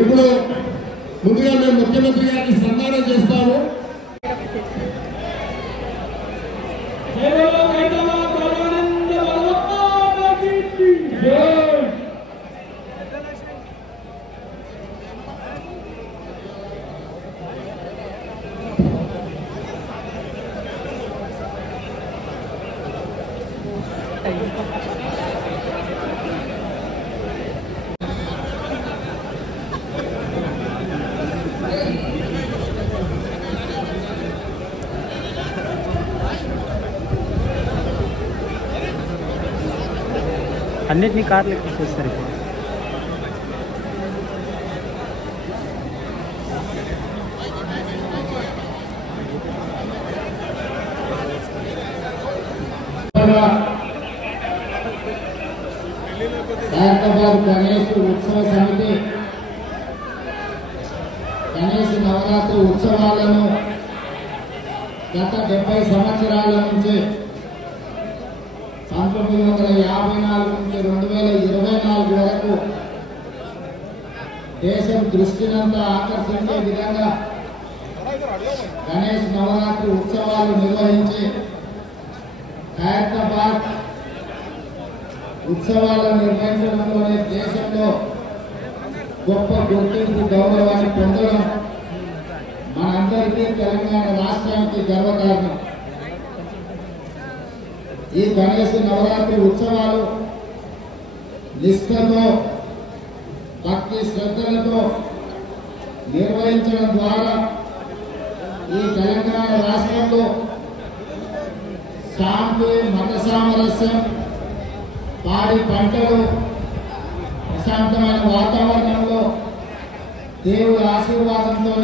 ఇప్పుడు ముందుగా మేము ముఖ్యమంత్రి గారిని సన్మానం చేస్తాము. అన్నిటినీ కార్లు ఎక్కిస్తారు. హైదరాబాద్ గణేష్ ఉత్సవ సమితి గణేష్ నవరాత్రి ఉత్సవాలను గత 70 సంవత్సరాల నుంచి 1954 నుంచి 2024 వరకు దేశం దృష్టినంతా ఆకర్షించే విధంగా గణేష్ నవరాత్రి ఉత్సవాలు నిర్వహించి హైదరాబాద్ ఉత్సవాలను నిర్వహించడంలోనే దేశంలో గొప్ప గుర్తింపు గౌరవాన్ని పొందడం మనందరికీ తెలంగాణ రాష్ట్రానికి గర్వకారణం. ఈ గణేష్ నవరాత్రి ఉత్సవాలు నిష్ఠతో భక్తి శ్రద్ధలతో నిర్వహించడం ద్వారా ఈ తెలంగాణ రాష్ట్రంలో శాంతి మత సామరస్యం పాడి పంటలు ప్రశాంతమైన వాతావరణంలో దేవుడి ఆశీర్వాదంతో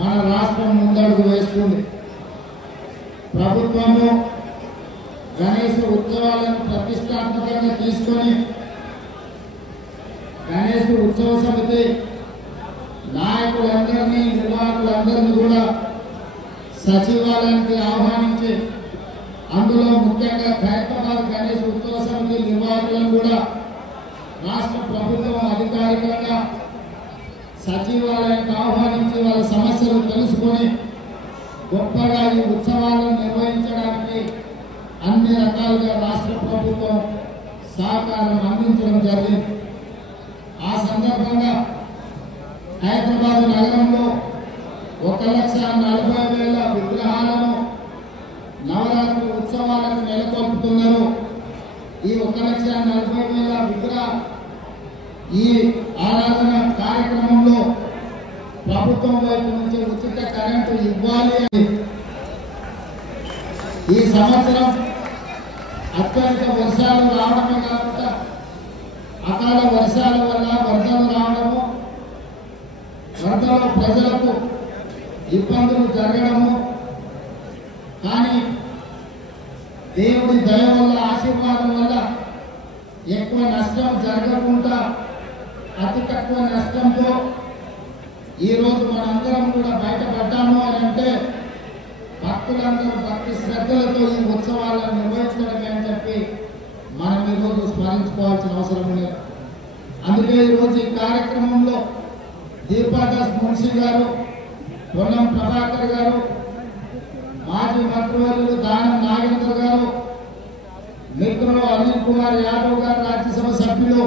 మన రాష్ట్రం ముందడుగు వేస్తుంది. ప్రభుత్వము గణేష్ ఉత్సవాలను ప్రతిష్టాత్మకంగా తీసుకొని గణేష్ ఉత్సవ సమితి నాయకులందరినీ నిర్వాహకులందరినీ కూడా సచివాలయానికి ఆహ్వానించి అందులో ముఖ్యంగా హైదరాబాద్ గణేష్ ఉత్సవ సమితి నిర్వాహకులను కూడా రాష్ట్ర ప్రభుత్వం అధికారికంగా సచివాలయానికి ఆహ్వానించి వాళ్ళ సమస్యలు తెలుసుకొని గొప్పగా ఈ ఉత్సవాలను నిర్వహించడానికి అన్ని రకాలుగా రాష్ట్ర ప్రభుత్వం సహకారం అందించడం జరిగింది. ఆ సందర్భంగా హైదరాబాద్ నగరంలో 1,40,000 విగ్రహాలను నవరాత్రి ఉత్సవాలకు నెలకొల్పుతున్నారు. ఈ 1,40,000 విగ్రహ ఈ ఆరాధన కార్యక్రమంలో ప్రభుత్వం వైపు నుంచి ఉచిత కరెంటు ఇవ్వాలి అని ఈ సంవత్సరం అత్యధిక వర్షాలు రావడమే కాకుండా అకాల వర్షాల వల్ల వరదలు రావడము, వరదలో ప్రజలకు ఇబ్బందులు జరగడము, కానీ దేవుడి దయ వల్ల ఆశీర్వాదం వల్ల ఎక్కువ నష్టం జరగకుండా అతి తక్కువ నష్టంతో ఈరోజు మనందరం కూడా బయటపడ్డాము అని అంటే భక్తులందరూ భక్తి శ్రద్ధలతో ఈ ఉత్సవాలను నిర్వహించడమే అని చెప్పి మనం ఈరోజు స్మరించుకోవాల్సిన అవసరం లేదు. అందుకే ఈరోజు ఈ కార్యక్రమంలో దీపాదాస్ మున్షి గారు, పొన్నం ప్రభాకర్ గారు, మాజీ మంత్రివర్యులు దానం నాగేంద్ర గారు, మిత్రులు అనిల్ కుమార్ యాదవ్ గారు రాజ్యసభ సభ్యులు,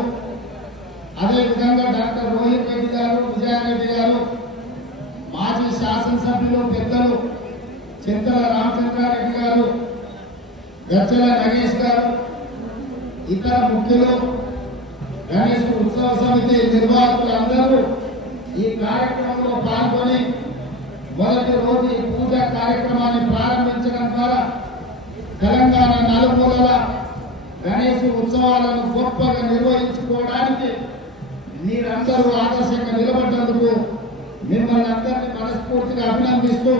అదేవిధంగా డాక్టర్ రోహిత్ రెడ్డి గారు, విజయారెడ్డి గారు, మాజీ శాసనసభ్యులు పెద్దలు చింతల రామచంద్రారెడ్డి గారు, గచ్చల నగేష్ గారు, ఇతర ముఖ్యులు, గణేష్ ఉత్సవ సమితి నిర్వాహకులందరూ ఈ కార్యక్రమంలో పాల్గొని మొదటి రోజు ఈ పూజా కార్యక్రమాన్ని ప్రారంభించడం ద్వారా తెలంగాణ నలుమూలల గణేష్ ఉత్సవాలను గొప్పగా నిర్వహించుకోవడానికి మీరందరూ ఆదర్శంగా నిలబడ్డందుకు మిమ్మల్ని అందరినీ మనస్ఫూర్తిగా అభినందిస్తూ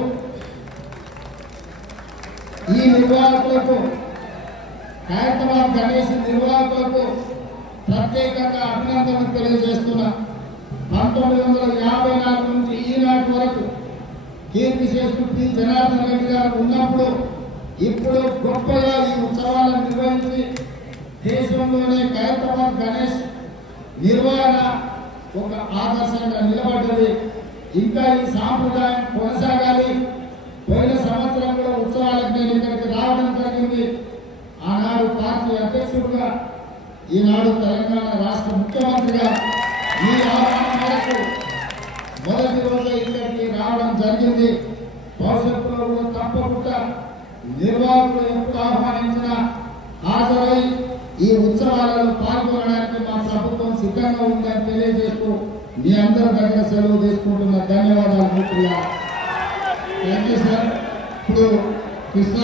ఈ నిర్వాహకులకు హైదరాబాద్ గణేష్ నిర్వాహకులకు ప్రత్యేకంగా అభినందనలు తెలియజేస్తున్నా. 1954 నుంచి ఈనాటి వరకు కీర్తిశేషుడు పి. జనార్దన్ రెడ్డి గారు ఉన్నప్పుడు ఇప్పుడు గొప్పగా ఈ ఉత్సవాలను నిర్వహించి దేశంలోనే ఖైరతాబాద్ గణేష్ నిర్వహణ ఒక ఆదర్శంగా నిలబడ్డది. ఇంకా ఈ సాంప్రదాయం కొనసాగాలి. పోయిన సంవత్సరం కూడా ఉత్సవాలకు నేను ఇక్కడికి రావడం జరిగింది. ఆనాడు పార్టీ అధ్యక్షుడిగా, ఈనాడు తెలంగాణ రాష్ట్ర ముఖ్యమంత్రిగా ఈ ఆహ్వానం మేరకు మొదటి రోజు ఇక్కడికి రావడం జరిగింది. భవిష్యత్తులో కూడా తప్పకుండా నిర్వాహకులు ఎప్పుడు ఆహ్వానించినా హాజరై ఈ ఉత్సవాలలో పాల్గొనడానికి మా ప్రభుత్వం సిద్ధంగా ఉందని తెలియజేస్తూ మీ అందరి దగ్గర సెలవు తీసుకుంటున్న ధన్యవాదాలు మిత్రులారా. Thank you sir. ఇప్పుడు కృష్ణ